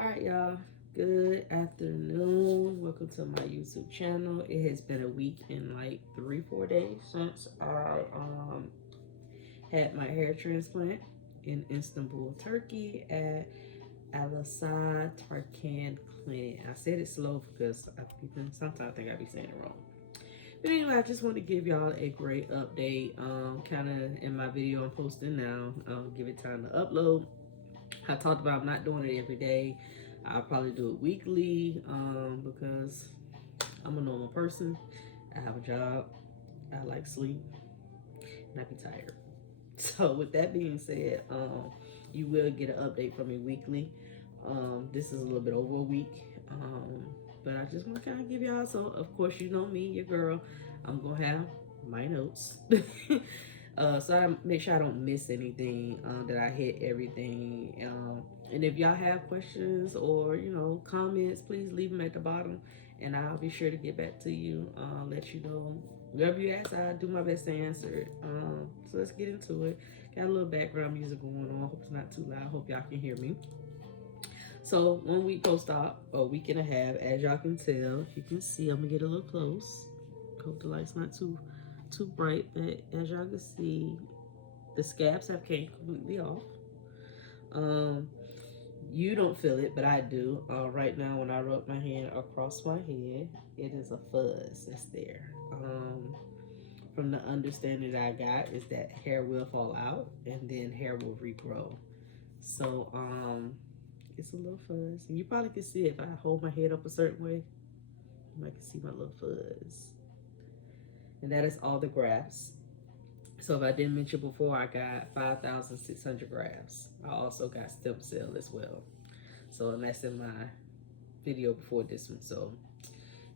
All right, y'all. Good afternoon. Welcome to my YouTube channel. It has been a week and like 3-4 days since I had my hair transplant in Istanbul, Turkey at Al Tarkan Clinic. I said it slow because sometimes I think I be saying it wrong. But anyway, I just want to give y'all a great update. Kind of in my video I'm posting now. Give it time to upload. I talked about not doing it every day. I'll probably do it weekly because I'm a normal person. I have a job. I like sleep and I be tired. So with that being said, you will get an update from me weekly. This is a little bit over a week. But I just want to kind of give y'all, so of course you know me, your girl, I'm gonna have my notes. So I make sure I don't miss anything, that I hit everything. And if y'all have questions or comments, please leave them at the bottom, and I'll be sure to get back to you. Let you know whatever you ask. I do my best to answer it. So let's get into it. Got a little background music going on. Hope it's not too loud. Hope y'all can hear me. So 1 week post-op, a week and a half, as y'all can tell. If you can see, I'm gonna get a little close. Hope the light's not too bright, but as y'all can see, the scabs have came completely off. You don't feel it, but I do. Right now, when I rub my hand across my head, it is a fuzz that's there. From the understanding that I got is that hair will fall out and then hair will regrow. So, it's a little fuzz. And you probably can see it if I hold my head up a certain way. You might can see my little fuzz. And that is all the grafts. So if I didn't mention before, I got 5,600 grafts. I also got stem cell as well. So and that's in my video before this one. So,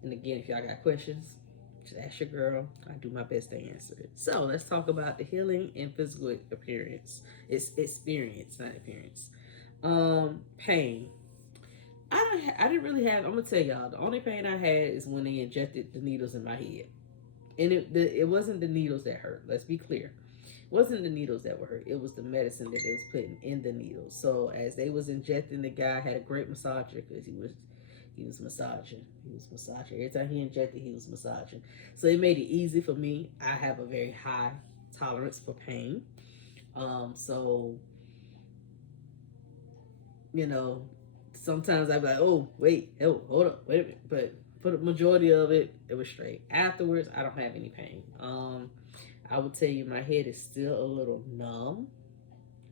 and again, if y'all got questions, just ask your girl. I do my best to answer it. So let's talk about the healing and physical appearance. It's experience, not appearance. Pain. I didn't really have. I'm gonna tell y'all. The only pain I had is when they injected the needles in my head. And it wasn't the needles that hurt. Let's be clear. It wasn't the needles that were hurt. It was the medicine that they was putting in the needles. So as they was injecting, the guy had a great massager because he was massaging. He was massaging. Every time he injected, he was massaging. So it made it easy for me. I have a very high tolerance for pain. So sometimes I'd be like, oh, wait, oh, hold up, wait a minute. But for the majority of it, it was straight. Afterwards, I don't have any pain. I would tell you my head is still a little numb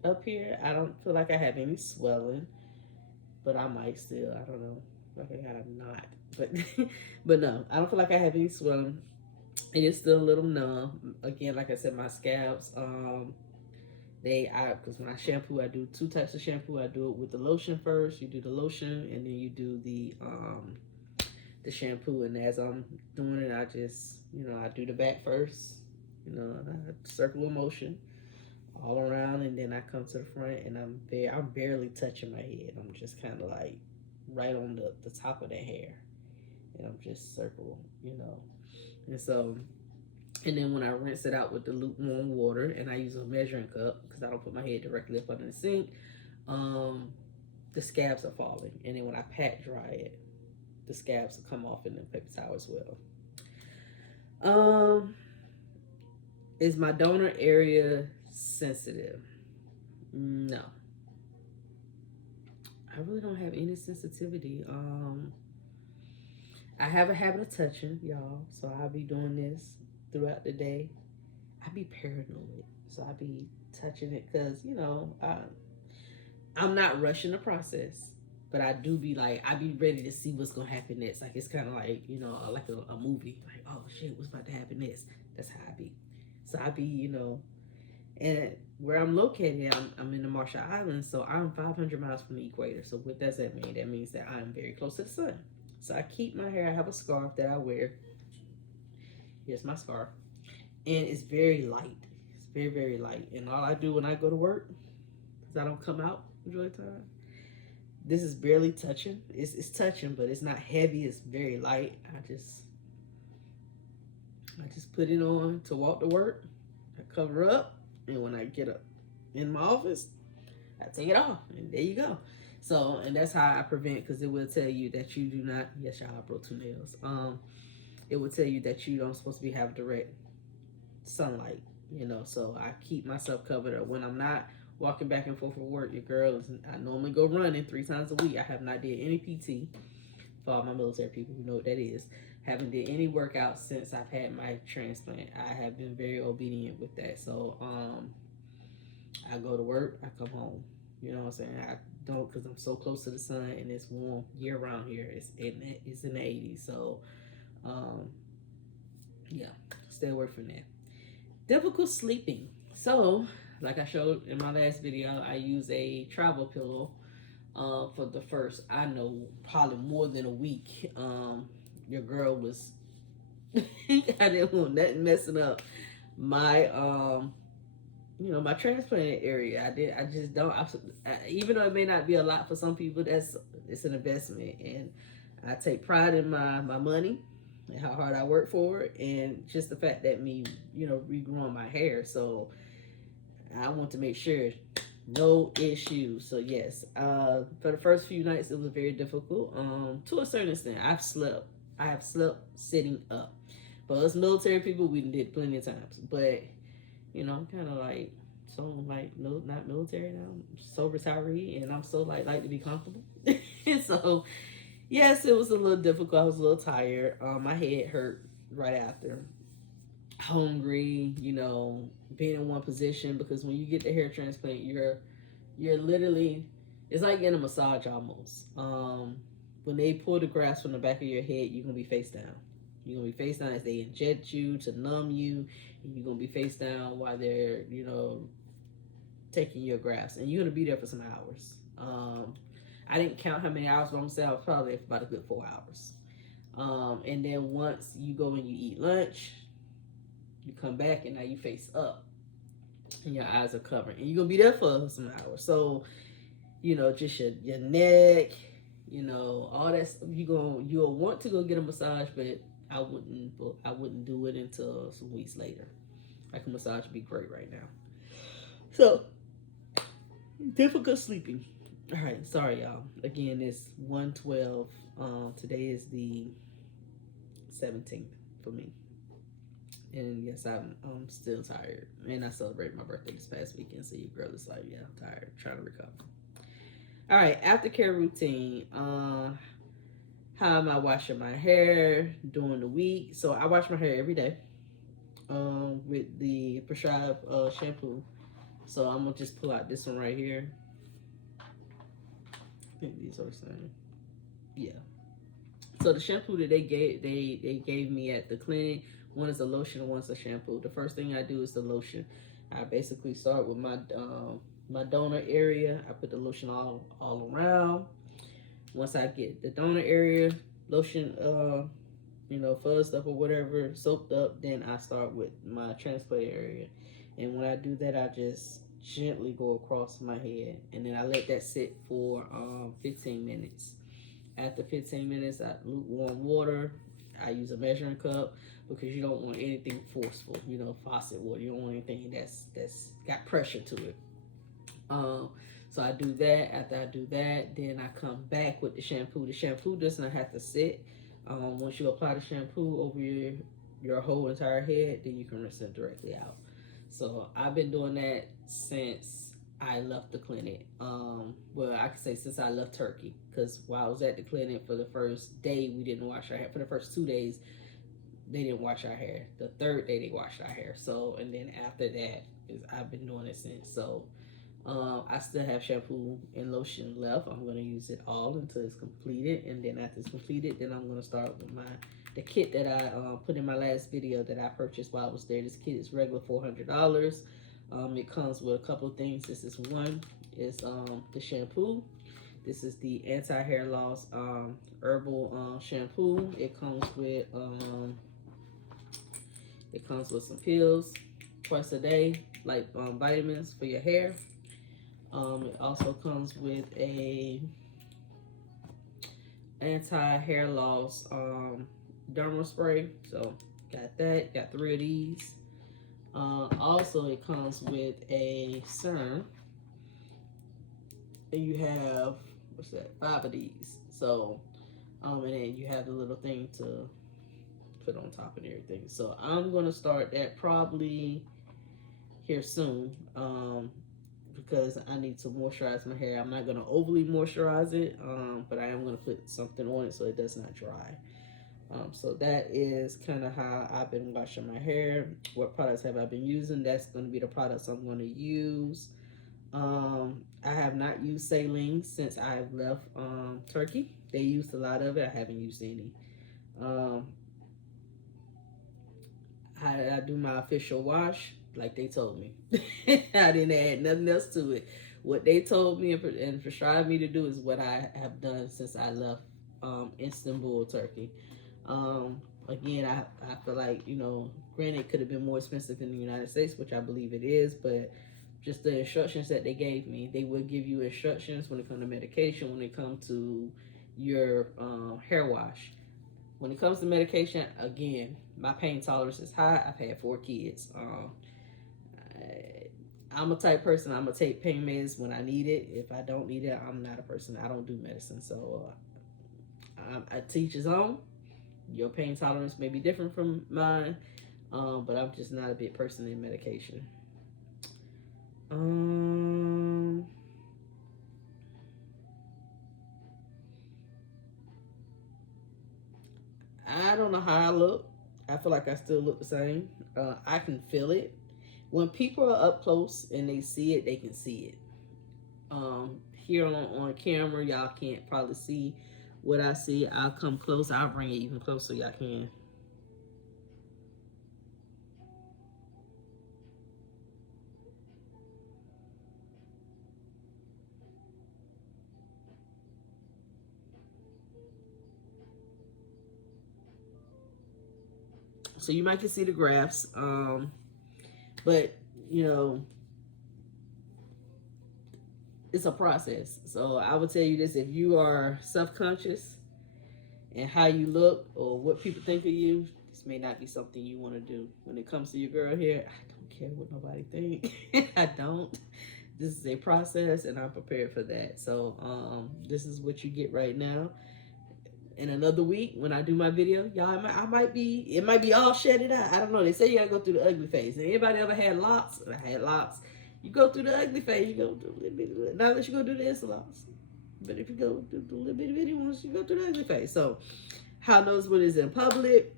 up here. I don't feel like I have any swelling, but I might still. I don't know. Like I have not. But but no, I don't feel like I have any swelling. It is still a little numb. Again, like I said, my scabs, because when I shampoo, I do 2 types of shampoo. I do it with the lotion first. You do the lotion, and then you do the shampoo. And as I'm doing it, I just I do the back first. Circular motion all around, and then I come to the front, and I'm barely touching my head. I'm just kind of like right on the top of the hair, and I'm just circle, and so. And then when I rinse it out with the lukewarm water, and I use a measuring cup because I don't put my head directly up under the sink, the scabs are falling. And then when I pat dry it, the scabs will come off in the paper towel as well. Is my donor area sensitive? No. I really don't have any sensitivity. I have a habit of touching, y'all, so I'll be doing this throughout the day. I be paranoid, so I be touching it because I'm not rushing the process, but I do be like I be ready to see what's gonna happen next. Like it's kind of like like a movie. Like, oh shit, what's about to happen next? That's how I be. So I be and where I'm located, I'm in the Marshall Islands, so I'm 500 miles from the equator. So what does that mean? That means that I'm very close to the sun. So I keep my hair. I have a scarf that I wear. Here's my scarf. And it's very light. It's very, very light. And all I do when I go to work, because I don't come out majority of the time, this is barely touching. It's touching, but it's not heavy. It's very light. I just put it on to walk to work. I cover up. And when I get up in my office, I take it off. And there you go. So, and that's how I prevent, because it will tell you that you do not, yes, y'all, I broke 2 nails. It will tell you that you don't supposed to be have direct sunlight, so I keep myself covered up. When I'm not walking back and forth for work, your girl is, I normally go running 3 times a week. I have not did any PT. For all my military people who know what that is, haven't did any workouts since I've had my transplant. I have been very obedient with that. So I go to work, I come home. You know what I'm saying? I don't, because I'm so close to the sun and it's warm year round here. It's in the 80s. So um, yeah, stay away from that. Difficult sleeping. So, like I showed in my last video, I use a travel pillow for the first, I know, probably more than a week. Your girl was, I didn't want nothing messing up my, my transplanted area. I just don't, even though it may not be a lot for some people, it's an investment. And I take pride in my money and how hard I work for it. And just the fact that me, regrowing my hair. So I want to make sure no issues. So yes, for the first few nights it was very difficult. To a certain extent, I have slept sitting up. For us military people, we did plenty of times. But I'm kind of like, so like, no, not military now. I'm so retiree, and I'm so like to be comfortable. And so yes, it was a little difficult. I was a little tired. My head hurt right after. Hungry, being in one position, because when you get the hair transplant, you're literally, it's like getting a massage almost. When they pull the grafts from the back of your head, you're gonna be face down. You're gonna be face down as they inject you to numb you, and you're gonna be face down while they're, taking your grafts, and you're gonna be there for some hours. I didn't count how many hours, but I'm saying I was probably for about a good 4 hours. And then once you go and you eat lunch, you come back and now you face up and your eyes are covered, and you're gonna be there for some hours. So just your neck, all that stuff. You'll want to go get a massage, but I wouldn't do it until some weeks later. Like, a massage would be great right now. So difficult sleeping. All right, sorry y'all. Again, it's 1:12. Today is the 17th for me. And yes, I'm still tired. And I celebrated my birthday this past weekend, so your girl is like, yeah, I'm tired, trying to recover. All right, aftercare routine. How am I washing my hair during the week? So I wash my hair every day with the prescribed shampoo. So I'm gonna just pull out this one right here. I think these are the same. Yeah. So the shampoo that they gave me at the clinic, one is a lotion, one's a shampoo. The first thing I do is the lotion. I basically start with my donor area. I put the lotion all around. Once I get the donor area lotion, fuzzed up or whatever, soaked up, then I start with my transplant area. And when I do that, I just gently go across my head, and then I let that sit for 15 minutes. After 15 minutes, I lukewarm water. I use a measuring cup, because you don't want anything forceful, faucet water. You don't want anything that's got pressure to it. So I do that. After I do that, then I come back with the shampoo. The shampoo does not have to sit. Once you apply the shampoo over your whole entire head, then you can rinse it directly out. So I've been doing that since I left the clinic. Well, I can say since I left Turkey, because while I was at the clinic for the first day, we didn't wash our hair. For the first 2 days, they didn't wash our hair. The third day, they washed our hair. So, and then after that, I've been doing it since. So I still have shampoo and lotion left. I'm going to use it all until it's completed, and then after it's completed, then I'm going to start with the kit that I put in my last video that I purchased while I was there. This kit is regular $400. It comes with a couple of things. This is one. Is the shampoo. This is the anti-hair loss herbal shampoo. It comes with some pills twice a day, like vitamins for your hair. It also comes with a anti-hair loss dermal spray. So got that. Got 3 of these. Also, it comes with a serum. And you have what's that? 5 of these. So, and then you have the little thing to put on top and everything. So I'm gonna start that probably here soon. Because I need to moisturize my hair. I'm not gonna overly moisturize it, but I am gonna put something on it so it does not dry. So that is kind of how I've been washing my hair. What products have I been using? That's going to be the products I'm going to use. I have not used saline since I've left Turkey. They used a lot of it. I haven't used any. Um, how did I do my official wash? Like they told me. I didn't add nothing else to it. What they told me and prescribed me to do is what I have done since I left Istanbul, Turkey. Again, I feel like, granted, it could have been more expensive in the United States, which I believe it is, but just the instructions that they gave me, they would give you instructions when it comes to medication, when it comes to your hair wash. When it comes to medication, again, my pain tolerance is high. I've had 4 kids. I'm a type person, I'm going to take pain meds when I need it. If I don't need it, I'm not a person. I don't do medicine. So I teach his own. Your pain tolerance may be different from mine, but I'm just not a big person in medication. I don't know how I look. I feel like I still look the same. I can feel it. When people are up close and they see it, they can see it. Here on camera, y'all can't probably see what I see. I'll come close. I'll bring it even closer so y'all can. So you might can see the grafts. But, it's a process. So I would tell you this: if you are self-conscious and how you look or what people think of you, this may not be something you want to do. When it comes to your girl here, I don't care what nobody think. I don't. This is a process, and I'm prepared for that. So this is what you get right now. In another week, when I do my video, y'all, it might be all shedded out. I don't know. They say you gotta go through the ugly phase. And anybody ever had locks? I had locks. You go through the ugly phase. You go through a little bit. Not unless you go do the insults. But if you go through the little bitty ones, you go through the ugly phase. So, how knows what is in public?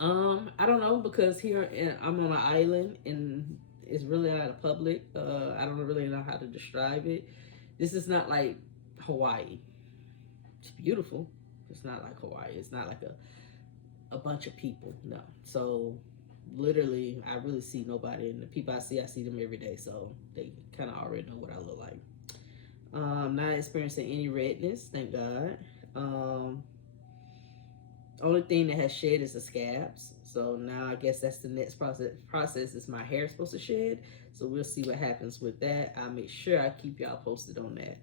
I don't know, because I'm on an island and it's really not a public. I don't really know how to describe it. This is not like Hawaii. It's beautiful. It's not like Hawaii. It's not like a bunch of people. No. So literally, I really see nobody. And the people I see them every day. So they kind of already know what I look like. Not experiencing any redness, thank God. Only thing that has shed is the scabs. So now I guess that's the next process is my hair supposed to shed. So we'll see what happens with that. I'll make sure I keep y'all posted on that.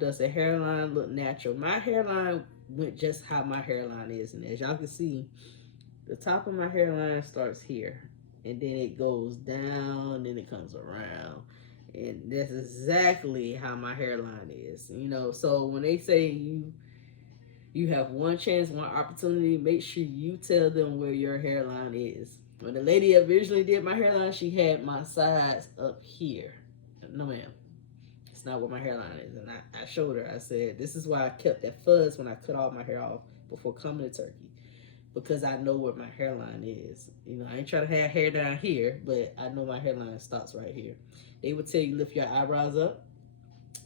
Does the hairline look natural? My hairline went just how my hairline is. And as y'all can see, the top of my hairline starts here. And then it goes down, then it comes around. And that's exactly how my hairline is. So when they say you have one chance, one opportunity, make sure you tell them where your hairline is. When the lady originally did my hairline, she had my sides up here. No, ma'am. It's not what my hairline is. And I showed her. I said, this is why I kept that fuzz when I cut all my hair off before coming to Turkey. Because I know where my hairline is. I ain't trying to have hair down here, but I know my hairline stops right here. They would tell you lift your eyebrows up.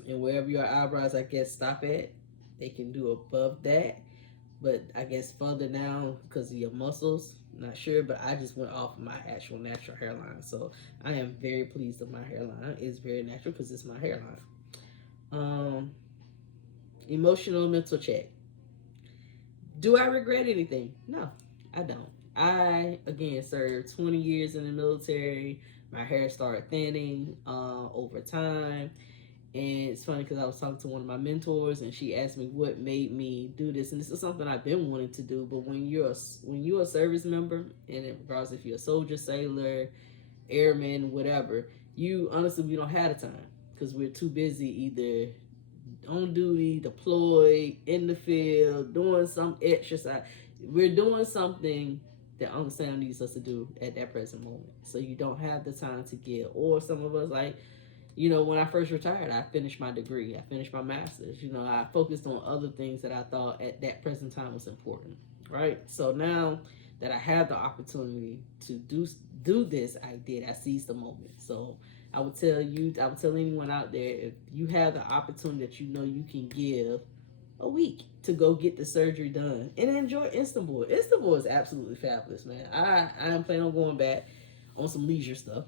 And wherever your eyebrows, I guess, stop at, they can do above that. But I guess further down because of your muscles, not sure. But I just went off my actual natural hairline. So I am very pleased with my hairline. It's very natural because it's my hairline. Emotional mental check. Do I regret anything? No, I don't. I, again, served 20 years in the military. My hair started thinning over time. And it's funny because I was talking to one of my mentors and she asked me what made me do this. And this is something I've been wanting to do. But when you're a service member, and regardless if you're a soldier, sailor, airman, whatever, we don't have the time because we're too busy either on duty, deployed, in the field, doing some exercise. We're doing something that Uncle Sam needs us to do at that present moment. So you don't have the time to give. Or some of us, like, when I first retired, I finished my degree. I finished my master's. I focused on other things that I thought at that present time was important. Right. So now that I have the opportunity to do this, I did. I seized the moment. So I would tell anyone out there, if you have the opportunity that you can give a week to go get the surgery done and enjoy Istanbul. Istanbul is absolutely fabulous, man. I am planning on going back on some leisure stuff,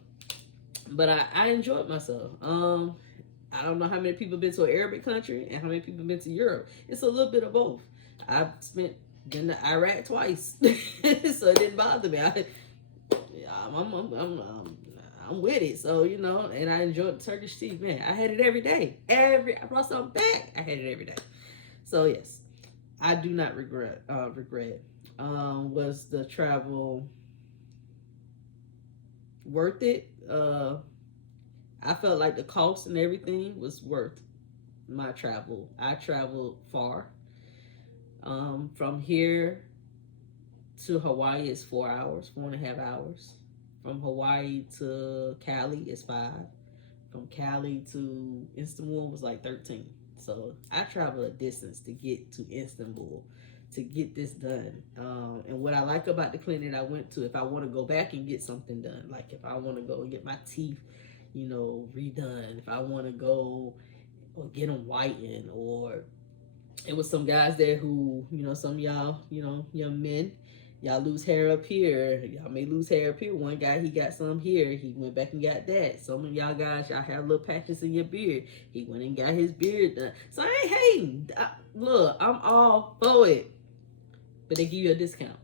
but I enjoyed myself. I don't know how many people been to an Arabic country and how many people been to Europe. It's a little bit of both. I've been to Iraq twice, so it didn't bother me. I'm with it. So and I enjoyed the Turkish tea. Man, I had it every day. I brought something back. I had it every day. So yes, I do not regret. Was the travel worth it? I felt like the cost and everything was worth my travel. I traveled far. From here to Hawaii is 4 hours, 4.5 hours. From Hawaii to Cali is 5. From Cali to Istanbul was like 13. So I traveled a distance to get to Istanbul to get this done. And what I like about the clinic I went to, if I want to go back and get something done, like if I want to go and get my teeth, redone, if I want to go or get them whitened, or it was some guys there who, some of y'all, young men, y'all lose hair up here. Y'all may lose hair up here. One guy, he got some here. He went back and got that. Some of y'all guys, y'all have little patches in your beard. He went and got his beard done. So I ain't hating. Look, I'm all for it. But they give you a discount.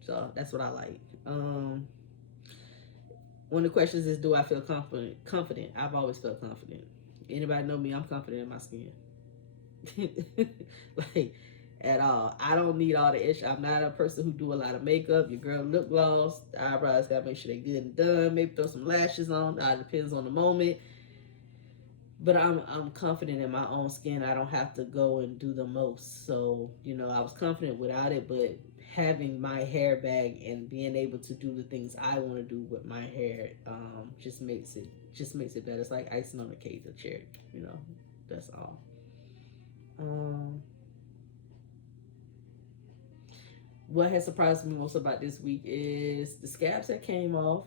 So that's what I like. One of the questions is, do I feel confident? Confident. I've always felt confident. Anybody know me, I'm confident in my skin. Like, at all. I don't need all the issue. I'm not a person who do a lot of makeup. Your girl lip gloss, the eyebrows gotta make sure they good and done. Maybe throw some lashes on. It depends on the moment. But I'm confident in my own skin. I don't have to go and do the most. So I was confident without it, but having my hair back and being able to do the things I want to do with my hair just makes it better. It's like icing on the cake, the cherry. That's all. Um, what has surprised me most about this week is the scabs that came off.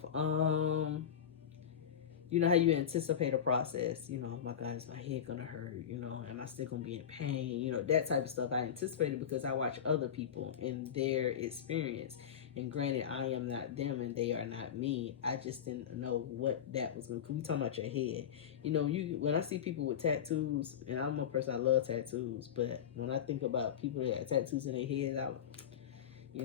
You know how you anticipate a process. My God, is my head gonna hurt? Am I still gonna be in pain? That type of stuff. I anticipated because I watch other people and their experience. And granted, I am not them and they are not me. I just didn't know what that was going to. We talking about your head. When I see people with tattoos, and I'm a person, I love tattoos, but when I think about people that have tattoos in their head,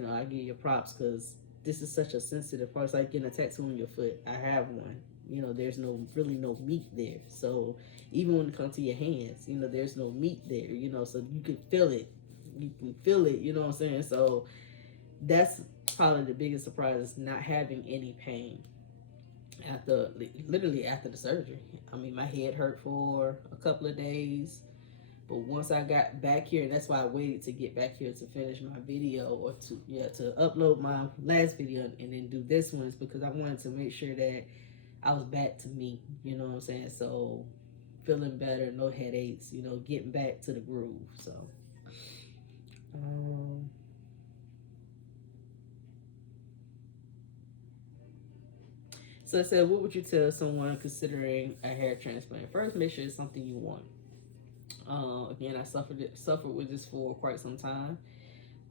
I give you props, because this is such a sensitive part. It's like getting a tattoo on your foot. I have one. There's really no meat there. So even when it comes to your hands, there's no meat there. So you can feel it. You can feel it. You know what I'm saying? So that's probably the biggest surprise, is not having any pain literally after the surgery. I mean, my head hurt for a couple of days. But once I got back here, and that's why I waited to get back here to finish my video, or to upload my last video and then do this one, is because I wanted to make sure that I was back to me. You know what I'm saying? So feeling better, no headaches, getting back to the groove. So so I said, what would you tell someone considering a hair transplant? First, make sure it's something you want. Again, I suffered with this for quite some time.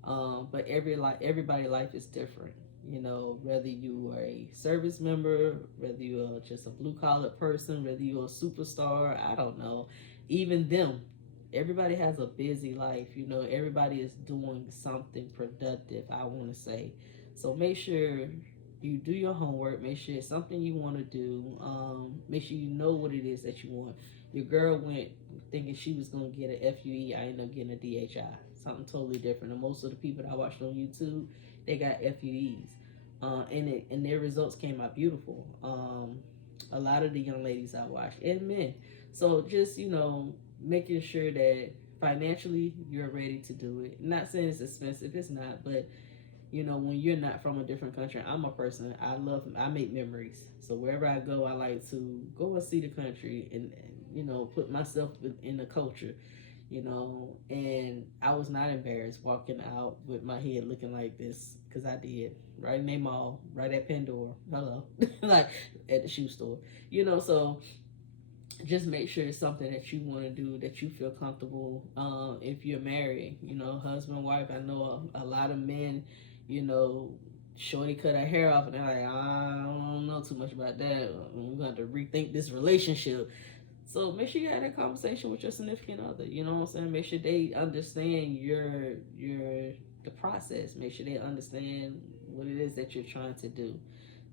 But everybody's life is different. Whether you are a service member, whether you are just a blue collar person, whether you're a superstar, I don't know. Even them, everybody has a busy life. Everybody is doing something productive, I want to say. So make sure you do your homework. Make sure it's something you want to do. Make sure you know what it is that you want. Your girl went thinking she was going to get an FUE. I ended up getting a DHI. Something totally different. And most of the people that I watched on YouTube, they got FUEs. And their results came out beautiful. A lot of the young ladies I watched, and men. So just, making sure that financially you're ready to do it. Not saying it's expensive, it's not, but when you're not from a different country, I'm a person, I make memories. So wherever I go, I like to go and see the country and put myself in the culture, and I was not embarrassed walking out with my head looking like this, because I did, right in a mall, right at Pandora, hello, like at the shoe store, so just make sure it's something that you want to do, that you feel comfortable. If you're married, husband, wife, I know a lot of men, you know, shorty cut her hair off and they're like, I don't know too much about that. We're going to have to rethink this relationship. So make sure you have that conversation with your significant other. You know what I'm saying? Make sure they understand your the process. Make sure they understand what it is that you're trying to do.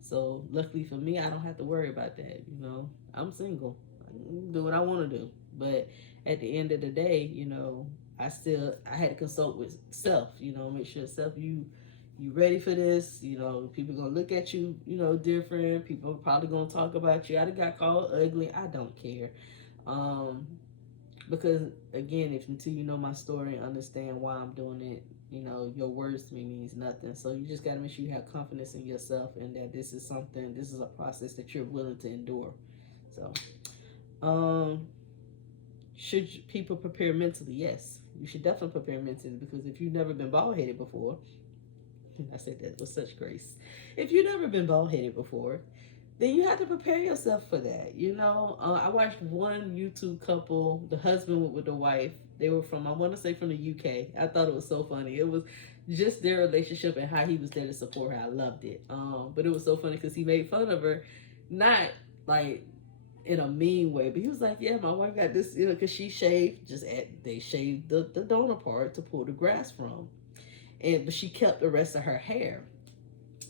So luckily for me, I don't have to worry about that. I'm single. I can do what I want to do. But at the end of the day, I had to consult with self. Make sure self you ready for this. People gonna look at you, different. People are probably gonna talk about you. I done got called ugly. I don't care. Um, because again, if until you know my story and understand why I'm doing it, your words to me means nothing. So you just gotta make sure you have confidence in yourself and that this is a process that you're willing to endure. So, um, should people prepare mentally? Yes, you should definitely prepare mentally, because if you've never been bald headed before, I said that with such grace. If you've never been bald headed before, then you have to prepare yourself for that. I watched one YouTube couple, the husband with the wife. They were from, I want to say, from the UK. I thought it was so funny. It was just their relationship and how he was there to support her. I loved it. But it was so funny because he made fun of her, not like in a mean way, but he was like, "Yeah, my wife got this, because she shaved. They shaved the donor part to pull the grass from, but she kept the rest of her hair."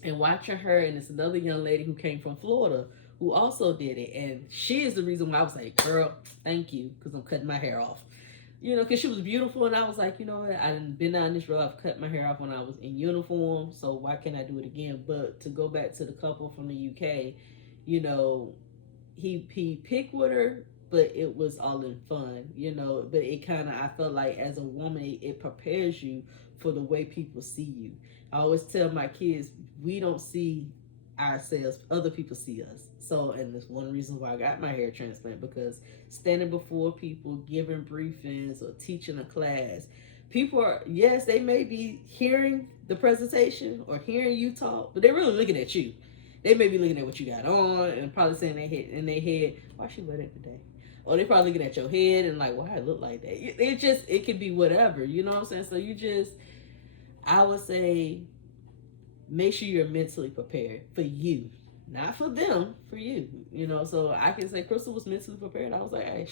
And watching her, and it's another young lady who came from Florida who also did it, and she is the reason why I was like, "Girl, thank you," because I'm cutting my hair off. Because she was beautiful, and I was like, you know what? I done been down this road. I've cut my hair off when I was in uniform, so why can't I do it again? But to go back to the couple from the UK, you know, he picked with her, but it was all in fun, But it kind of, I felt like as a woman, it prepares you for the way people see you. I always tell my kids, we don't see ourselves, other people see us. So, and that's one reason why I got my hair transplant, because standing before people, giving briefings or teaching a class, people are, yes, they may be hearing the presentation or hearing you talk, but they're really looking at you. They may be looking at what you got on and probably saying in their head, why she wear that today? Or they probably looking at your head and like, why it look like that? It could be whatever, you know what I'm saying? So I would say, make sure you're mentally prepared for you, not for them, for you. So I can say Crystal was mentally prepared. I was like, hey,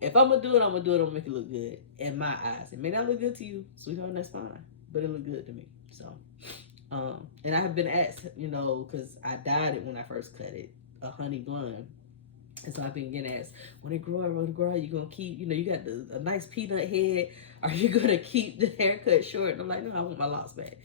if I'm gonna do it, I'm gonna do it. I'm gonna make it look good in my eyes. It may not look good to you, sweetheart, and that's fine, but it looked good to me. So, and I have been asked, because I dyed it when I first cut it, a honey blonde. And so I've been getting asked, when it grow out, you gonna keep, you got a nice peanut head. Are you gonna keep the haircut short? And I'm like, no, I want my locks back.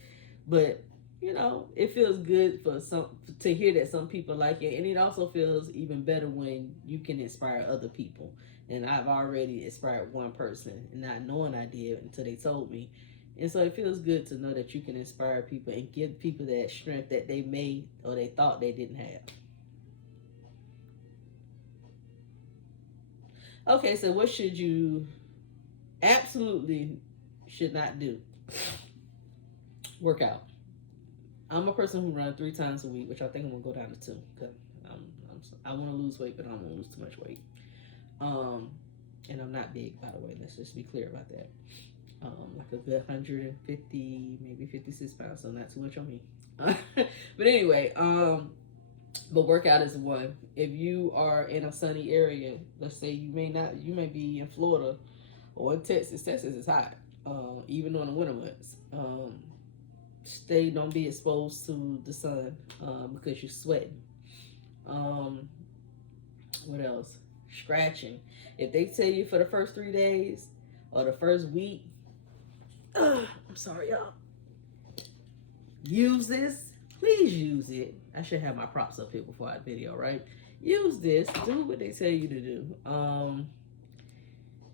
But it feels good to hear that some people like it, and it also feels even better when you can inspire other people. And I've already inspired one person, not knowing I did until they told me. And so it feels good to know that you can inspire people and give people that strength that they may or they thought they didn't have. Okay, so what should you absolutely should not do? Work out. I'm a person who runs 3 times a week, which I think I'm gonna go down to 2 because I want to lose weight, but I don't want to lose too much weight. And I'm not big, by the way. Let's just be clear about that. Like a good 150, maybe 56 pounds, so not too much on me. But anyway, but workout is one. If you are in a sunny area, let's say you may be in Florida or in Texas. Texas is hot, even on the winter months. Don't be exposed to the sun because you're sweating. What else? Scratching. If they tell you for the first 3 days or the first week, I'm sorry, y'all. Use this. Please use it. I should have my props up here before I video, right? use this. Do what they tell you to do.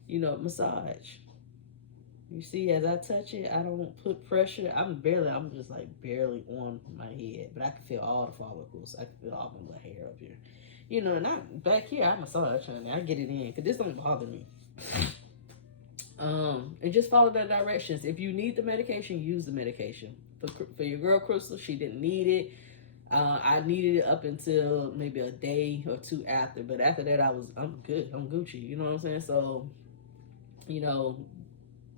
Massage. You see, as I touch it, I don't put pressure. I'm just like barely on my head, but I can feel all the follicles. I can feel all my little hair up here. And I back here, I massage, honey. I get it in because this don't bother me. And just follow the directions. If you need the medication, use the medication. For your girl Crystal, she didn't need it. I needed it up until maybe a day or two after, but after that, I'm good. I'm Gucci. You know what I'm saying? So,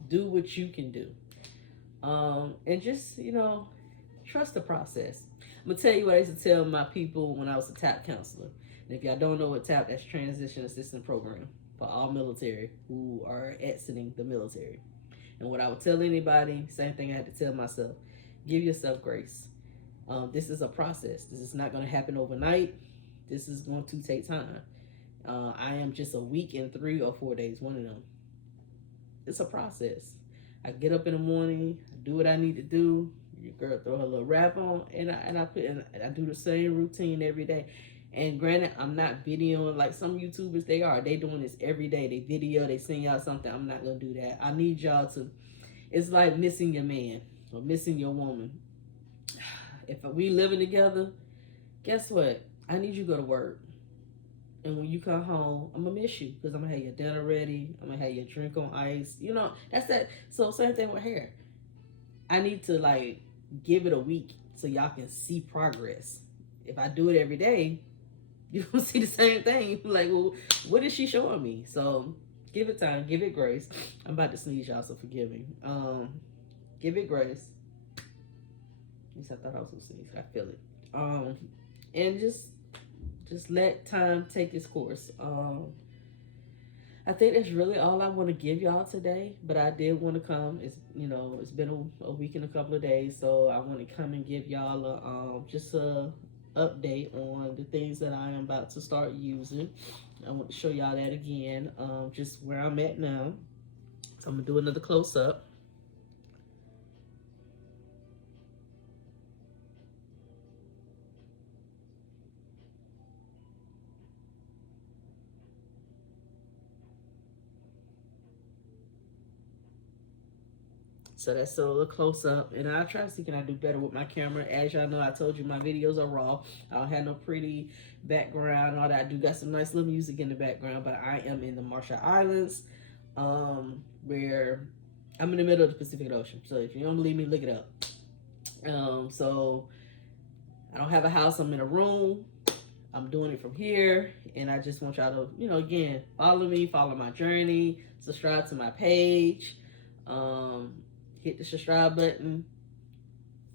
do what you can do, and just trust the process. I'm gonna tell you what I used to tell my people when I was a TAP counselor. And if y'all don't know what TAP, that's Transition Assistance Program for all military who are exiting the military. And what I would tell anybody, same thing I had to tell myself: give yourself grace. This is a process. This is not going to happen overnight. This is going to take time. I am just a week and 3 or 4 days, one of them. It's a process. I get up in the morning, do what I need to do. Your girl throw her little wrap on, and I do the same routine every day. And granted, I'm not videoing like some YouTubers. They doing this every day. They video, they send y'all something. I'm not gonna do that. I need y'all to. It's like missing your man or missing your woman. If we living together, guess what? I need you to go to work. And when you come home, I'm gonna miss you because I'm gonna have your dinner ready. I'm gonna have your drink on ice. That's that. So same thing with hair. I need to like give it a week so y'all can see progress. If I do it every day, you will see the same thing. Like, well, what is she showing me? So give it time, give it grace. I'm about to sneeze, y'all, so forgive me. Give it grace. At least I thought I was gonna sneeze. I feel it. And just let time take its course. I think that's really all I want to give y'all today. But I did want to come. It's been a week and a couple of days, so I want to come and give y'all just a update on the things that I am about to start using. I want to show y'all that again. Just where I'm at now. So I'm gonna do another close up. So that's a little close up, and I'll try to see can I do better with my camera. As y'all know, I told you my videos are raw. I don't have no pretty background and all that. I do got some nice little music in the background, but I am in the Marshall Islands, where I'm in the middle of the Pacific Ocean. So if you don't believe me, look it up. So I don't have a house. I'm in a room. I'm doing it from here, and I just want y'all to, again, follow me, follow my journey, subscribe to my page. Hit the subscribe button,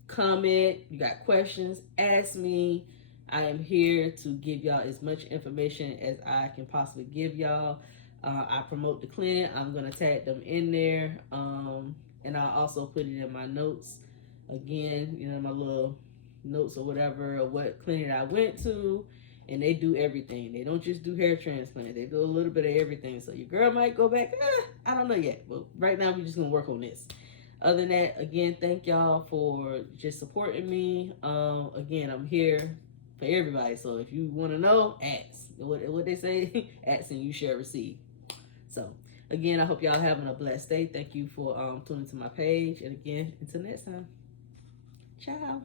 comment. You got questions, ask me. I am here to give y'all as much information as I can possibly give y'all. I promote the clinic. I'm going to tag them in there. And I also put it in my notes. Again, my little notes or whatever, or what clinic I went to. And they do everything. They don't just do hair transplant. They do a little bit of everything. So your girl might go back. I don't know yet. But right now, we're just going to work on this. Other than that, again, thank y'all for just supporting me. Again, I'm here for everybody. So if you want to know, ask. What they say, ask and you shall receive. So again, I hope y'all having a blessed day. Thank you for tuning to my page. And again, until next time. Ciao.